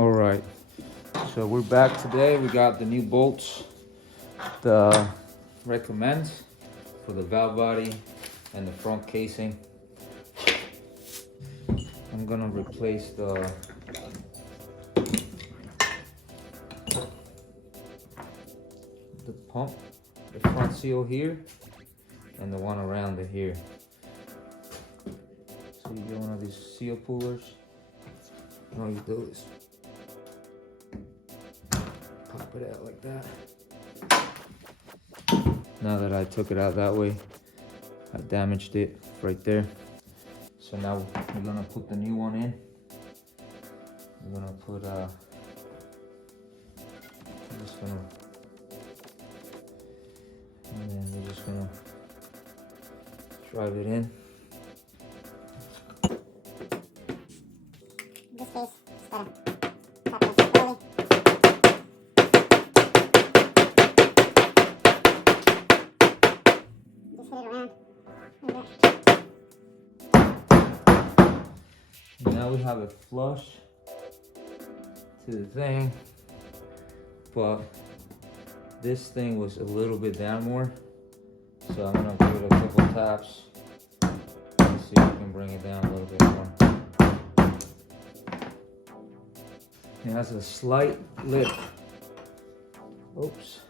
All right, so we're back today. We got the new bolts, the recommend for the valve body and the front casing. I'm gonna replace the pump, the front seal here, and the one around it here. So you get one of these seal pullers. All you do is pop it out like that. Now that I took it out that way, I damaged it right there. So now we're gonna put the new one in. We're gonna put I'm just gonna, and then we're just gonna drive it in. In this case, just gotta tap it slowly. Just hit it around. Now we have it flush to the thing, but this thing was a little bit down more, so I'm gonna give it a couple taps and see if we can bring it down a little bit more. It has a slight lip. Oops.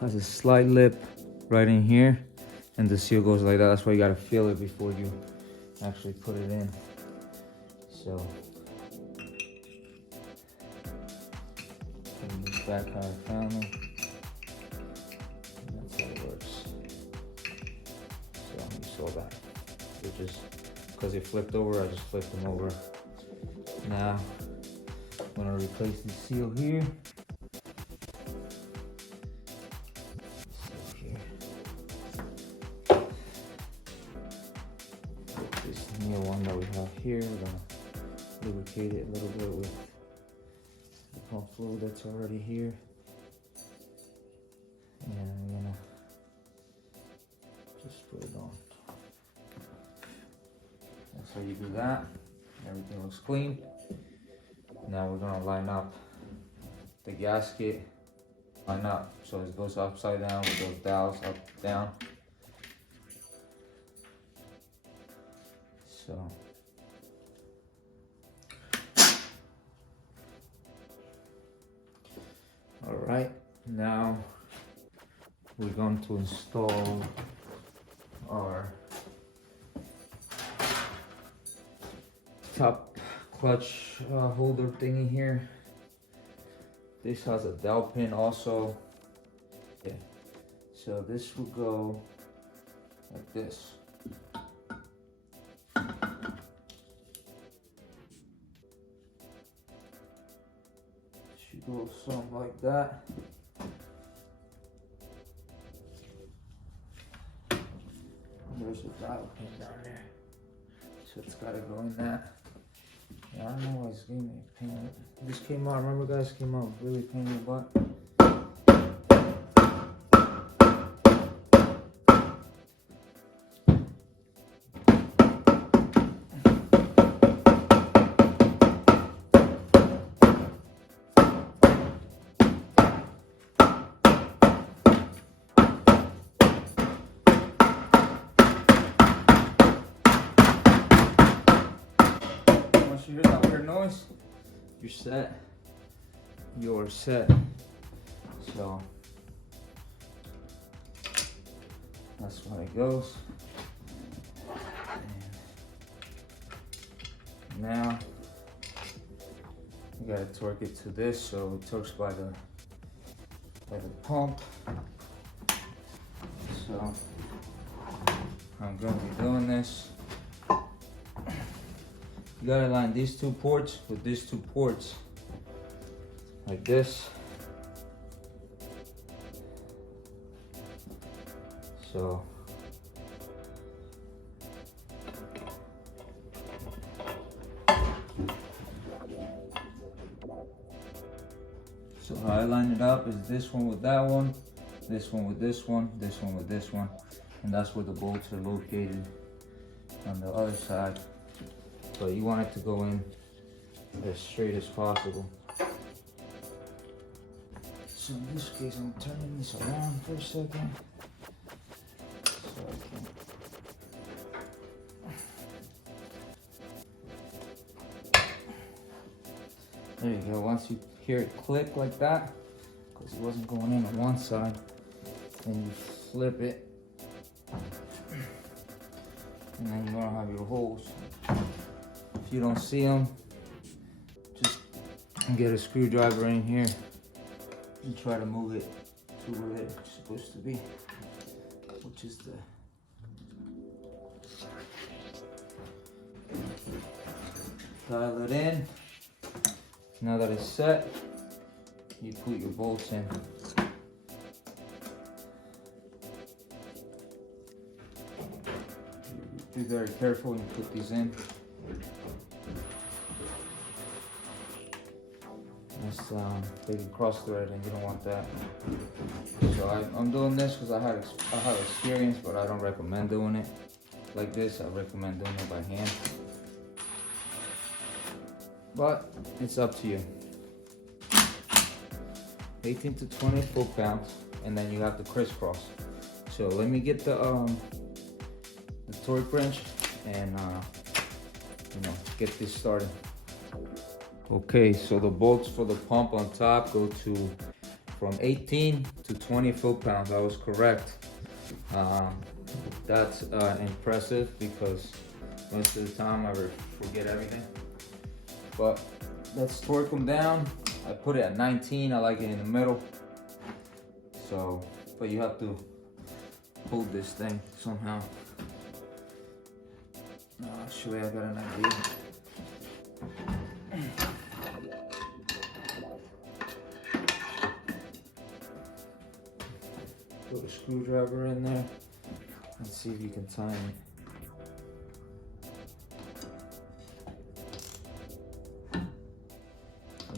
Has a slight lip right in here, and the seal goes like that. That's why you gotta feel it before you actually put it in. So, back how I found them. That's how it works. So you saw that. It just, because it flipped over, I just flipped them over. Now, I'm gonna replace the seal here. This new one that we have here, we're gonna lubricate it a little bit with the pump fluid that's already here. And I'm gonna just put it on. That's how you do that. Everything looks clean. Now we're gonna line up the gasket. Line up so it goes upside down with those dowels up, down. So. All right, now we're going to install our top clutch holder thingy here. This has a dowel pin also. Yeah. So this will go like this. Should go something like that. There's a dowel pin down there. So it's gotta go in that. Yeah, I don't know why it's giving me a pain. This came out, remember guys, came out really pain in the butt. You hear that weird noise? You're set. You're set. So that's why it goes. And now you gotta torque it to this, so it torques by the pump. So I'm gonna be doing this. You gotta line these two ports with these two ports, like this. So how I line it up is this one with that one, this one with this one, this one with this one, and that's where the bolts are located on the other side. So you want it to go in as straight as possible. So in this case, I'm turning this around for a second. So I can. There you go. Once you hear it click like that, because it wasn't going in on one side, then you flip it, and then you're gonna have your holes. If you don't see them, just get a screwdriver in here and try to move it to where it's supposed to be, which is the dial it in. Now that it's set, you put your bolts in. Be very careful when you put these in. That's big cross thread, and you don't want that. So I'm doing this because I have experience, but I don't recommend doing it like this. I recommend doing it by hand. But it's up to you. 18 to 20 foot-pounds, and then you have to crisscross. So let me get the torque wrench and get this started. Okay, so the bolts for the pump on top go to from 18 to 20 foot-pounds. I was correct. That's impressive because most of the time I forget everything. But let's torque them down. I put it at 19. I like it in the middle. So, but you have to hold this thing somehow. Actually, I got an idea. Put a screwdriver in there and see if you can time it.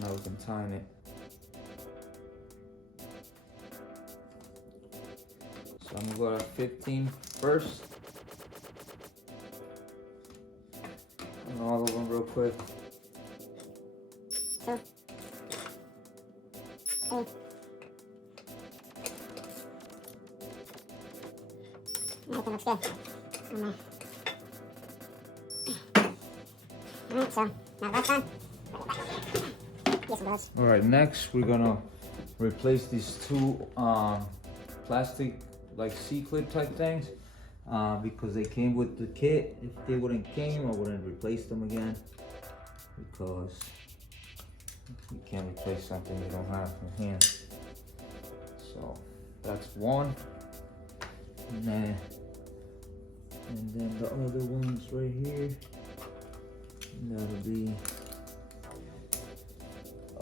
Now we can time it. So I'm gonna go to 15 first. And all of them real quick. 2, 3. Everything looks good. Alright, so now that's done. All right, next we're gonna replace these two plastic like C-clip type things because they came with the kit. If they wouldn't came, I wouldn't replace them again because you can't replace something you don't have in hand. So that's one, and then the other one's right here. And that'll be.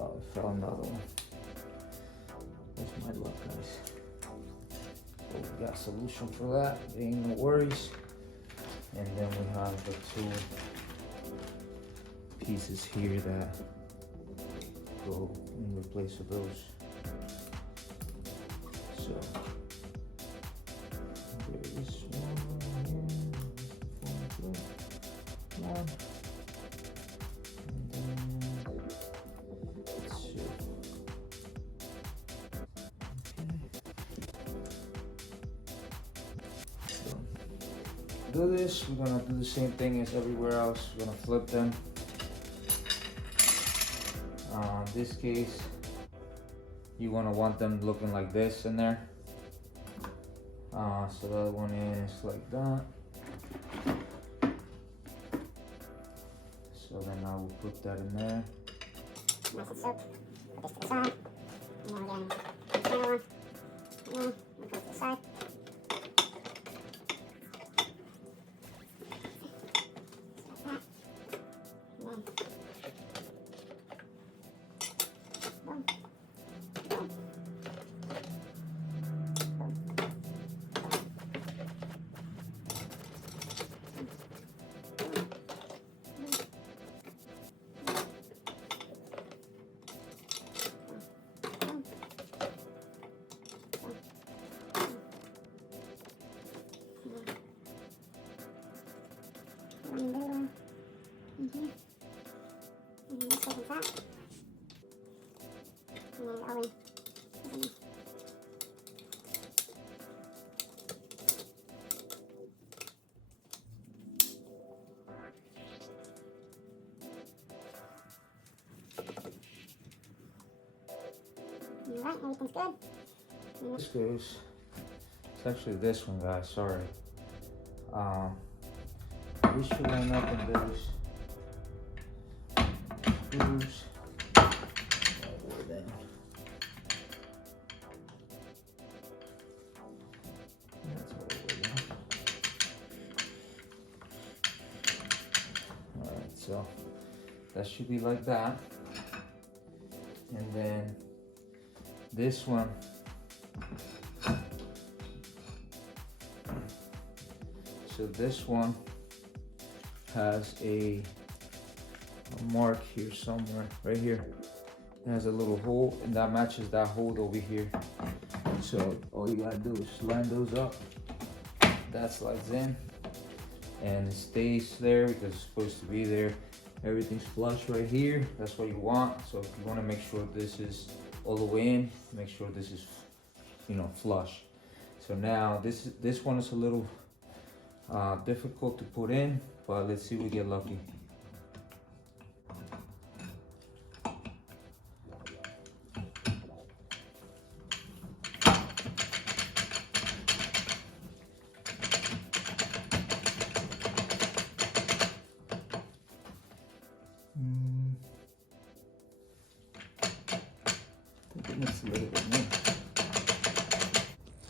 Oh, I found another one. That's my luck, guys. So we got a solution for that. There ain't no worries. And then we have the two pieces here that go in replace of those. So there's one here. One. Do this, we're gonna do the same thing as everywhere else. We're gonna flip them. In this case, you want them looking like this in there. So the other one is like that. So then I will put that in there. Nice and soaked. Put this to the side. And then we're getting another one. And then we'll put it to the side. right, everything's good. This goes. It's actually this one, guys. Sorry. We should line up in those screws. All the way down. That's all the way down. All right, so that should be like that. And then this one. So this one has a mark here somewhere, right here. It has a little hole, and that matches that hole over here. So all you gotta do is line those up. That slides in, and it stays there because it's supposed to be there. Everything's flush right here. That's what you want. So if you want to make sure this is all the way in, make sure this is, you know, flush. So now this one is a little difficult to put in, but let's see if we get lucky.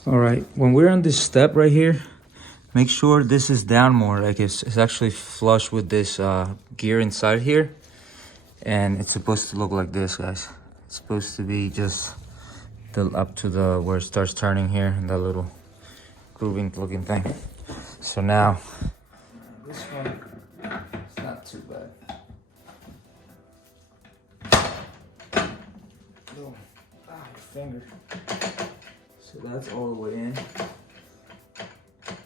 All right, when we're on this step right here, make sure this is down more, like it's actually flush with this gear inside here. And it's supposed to look like this, guys. It's supposed to be just up to the where it starts turning here, and that little grooving looking thing. So now, this one, it's not too bad. Oh, finger. So that's all the way in.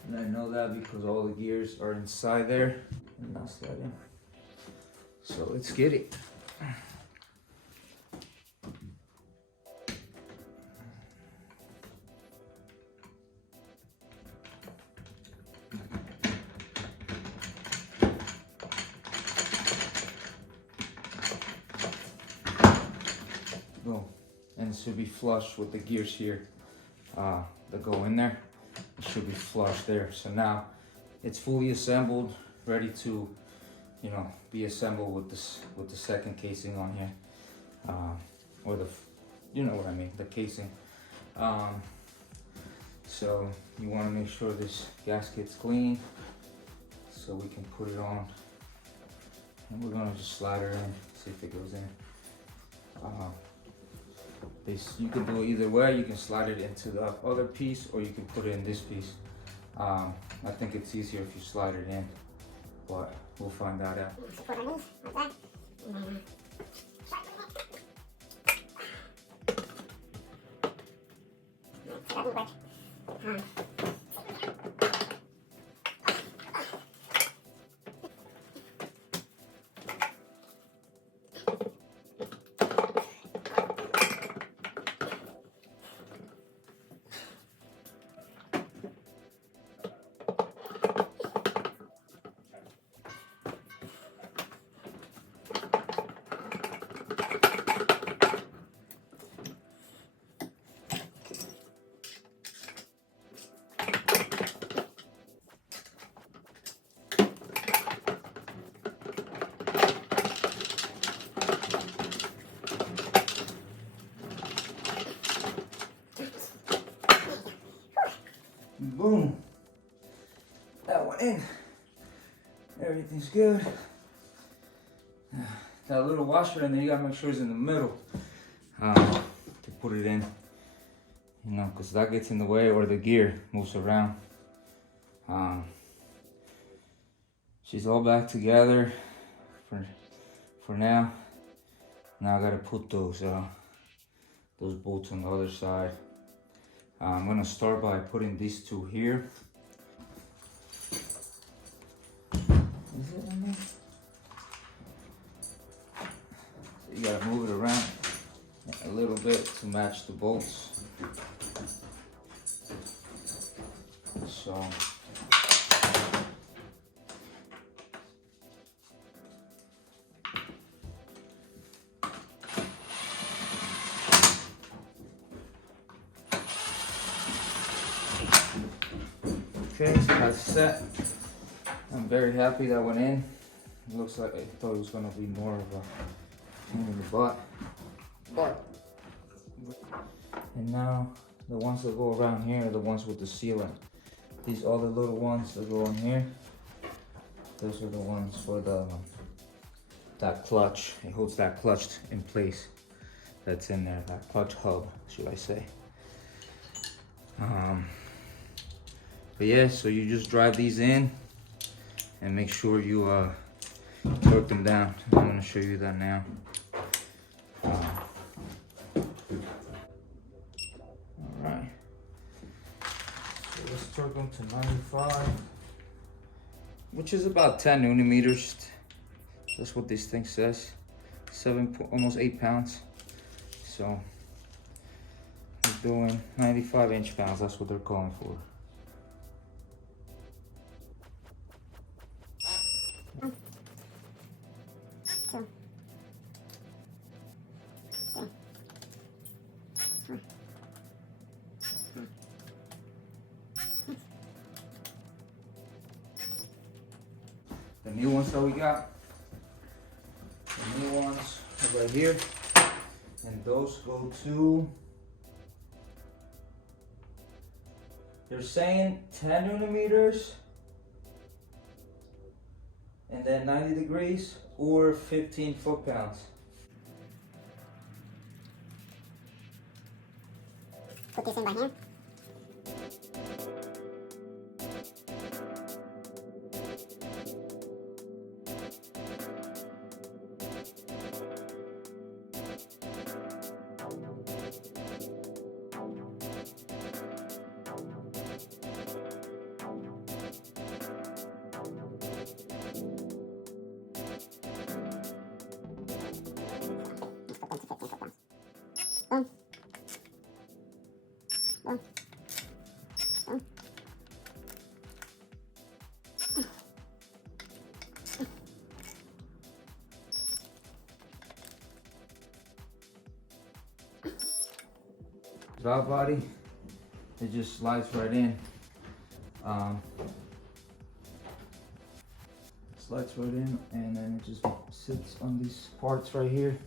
And I know that because all the gears are inside there and not sliding. So let's get it. Boom. And it should be flush with the gears here that go in there. It should be flush there. So now it's fully assembled, ready to, you know, be assembled with the second casing on here, or the, you know what I mean, the casing. So you want to make sure this gasket's clean, so we can put it on, and we're gonna just slide her in, see if it goes in. You can do it either way. You can slide it into the other piece, or you can put it in this piece. I think it's easier if you slide it in, but we'll find that out. Support underneath, like that. And then, so that'll work. Boom. That one in. Everything's good. That little washer in there, you gotta make sure it's in the middle to put it in. You know, because that gets in the way or the gear moves around. She's all back together for now. Now I gotta put those bolts on the other side. I'm gonna start by putting these two here. Is it in there? So you gotta move it around a little bit to match the bolts. So Okay, so that's set. I'm very happy that went in. It looks like I thought it was gonna be more of a pain in the butt. And now the ones that go around here are the ones with the sealant. These other little ones that go in here, those are the ones for the that clutch. It holds that clutch in place. That's in there, that clutch hub, should I say. But yeah, so you just drive these in and make sure you torque them down. I'm gonna show you that now. Alright, so let's torque them to 95, which is about 10 Newton meters. That's what this thing says. Almost 8 pounds. So we're doing 95 inch-pounds. That's what they're calling for. The new ones that we got, the new ones are right here, and those go to, they're saying 10 Newton meters, and then 90 degrees, or 15 foot-pounds. Put this in by hand. Boom. Boom. Boom. Valve body, it just slides right in. Slides right in, and then it just sits on these parts right here.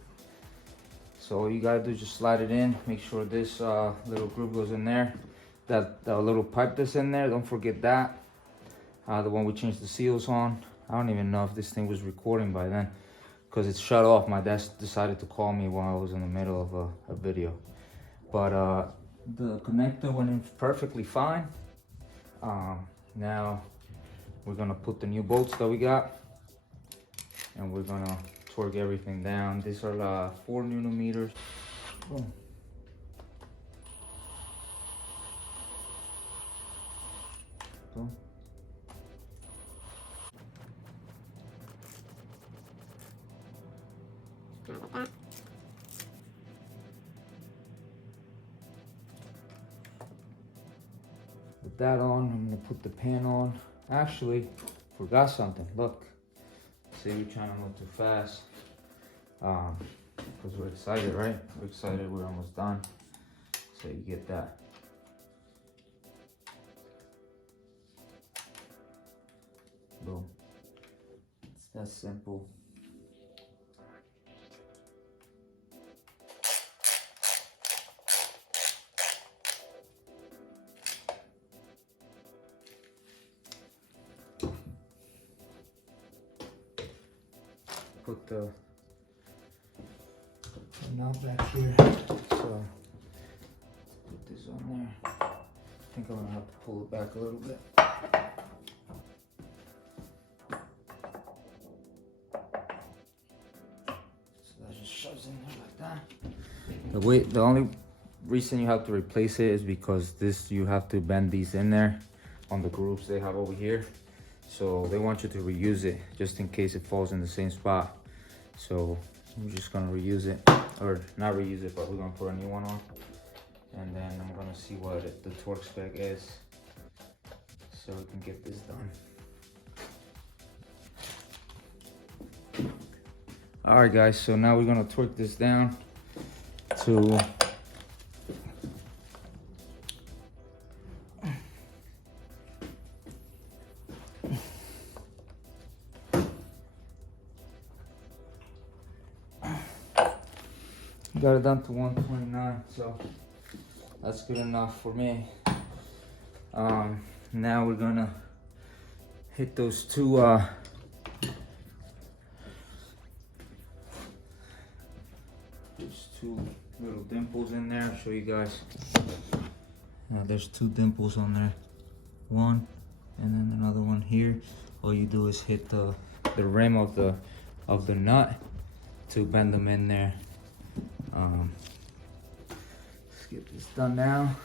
So all you gotta do is just slide it in. Make sure this little groove goes in there. That little pipe that's in there, don't forget that. The one we changed the seals on. I don't even know if this thing was recording by then, because it's shut off. My dad decided to call me while I was in the middle of a video. But the connector went in perfectly fine. Now we're gonna put the new bolts that we got, and we're gonna torque everything down. These are 4 Newton meters. Boom. Boom. With that on, I'm gonna put the pan on. Actually, forgot something. Look, say we're trying to move too fast, because we're excited, right? We're excited. We're almost done. So you get that. Boom. It's that simple. Put the knob back here. So put this on there. I think I'm gonna have to pull it back a little bit. So that just shoves in there like that. The only reason you have to replace it is because you have to bend these in there on the grooves they have over here. So they want you to reuse it just in case it falls in the same spot. So we're just gonna reuse it, or not reuse it, but we're gonna put a new one on. And then I'm gonna see what the torque spec is, so we can get this done. All right guys, so now we're gonna torque this down to got it down to 129, so that's good enough for me. Now we're gonna hit those two little dimples in there. I'll show you guys. There's two dimples on there, one and then another one here. All you do is hit the rim of the nut to bend them in there. Let's get this done now.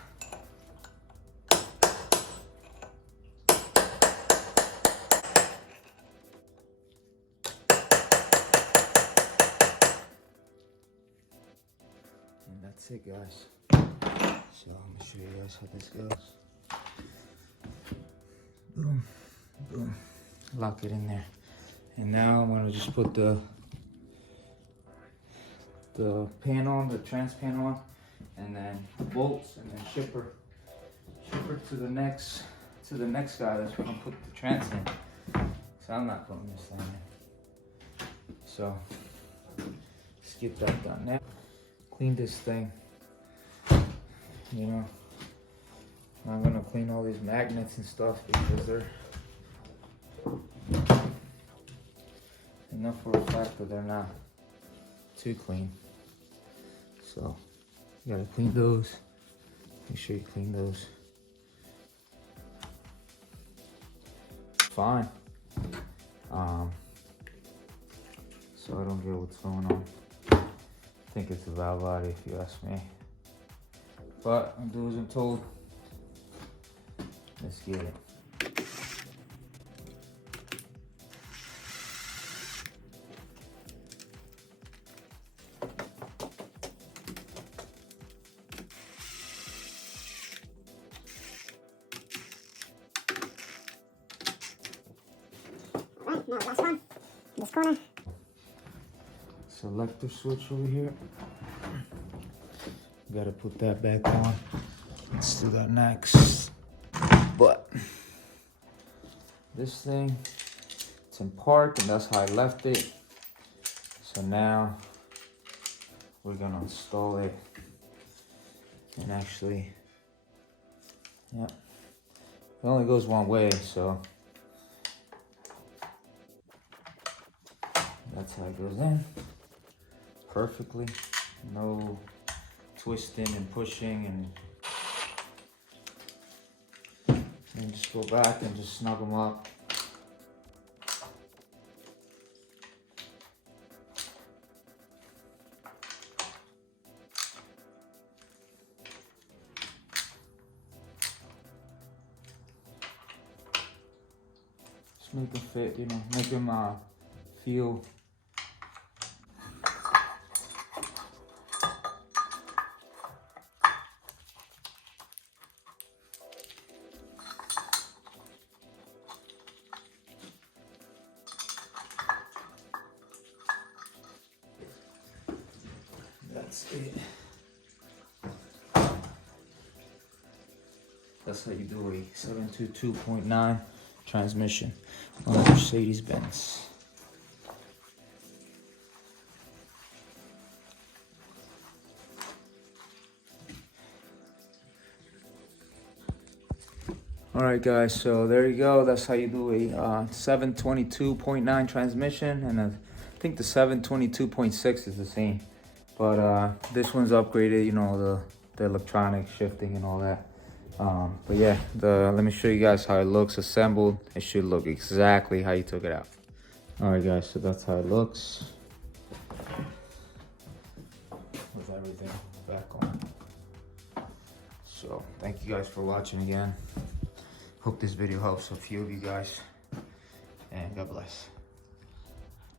And that's it, guys. So I'm gonna show you guys how this goes. Boom, boom, lock it in there. And now I'm gonna just put the pan on, the trans pan on, and then bolts, and then ship her to the next guy that's gonna put the trans in. So I'm not putting this thing in. So let's get that done now. Clean this thing. You know, I'm gonna clean all these magnets and stuff because they're enough for a fact that they're not too clean. So you gotta clean those. Make sure you clean those. Fine. So I don't get what's going on. I think it's a valve body if you ask me. But I'll do as I'm told. Let's get it. Alright, now last one. This corner. Selector switch over here. Gotta put that back on. Let's do that next. But this thing, it's in park, and that's how I left it. So now we're gonna install it. And actually, yeah, it only goes one way, so that's how it goes in. Perfectly. No twisting and pushing, and just go back and just snug them up. Just make them fit, you know, make them feel. That's it. That's how you do a 722.9 transmission on a Mercedes Benz. Alright guys, so there you go. That's how you do a 722.9 transmission, and I think the 722.6 is the same. But this one's upgraded, you know, the electronic shifting and all that. But yeah, let me show you guys how it looks assembled. It should look exactly how you took it out. Alright guys, so that's how it looks. With everything back on. So thank you guys for watching again. Hope this video helps a few of you guys. And God bless.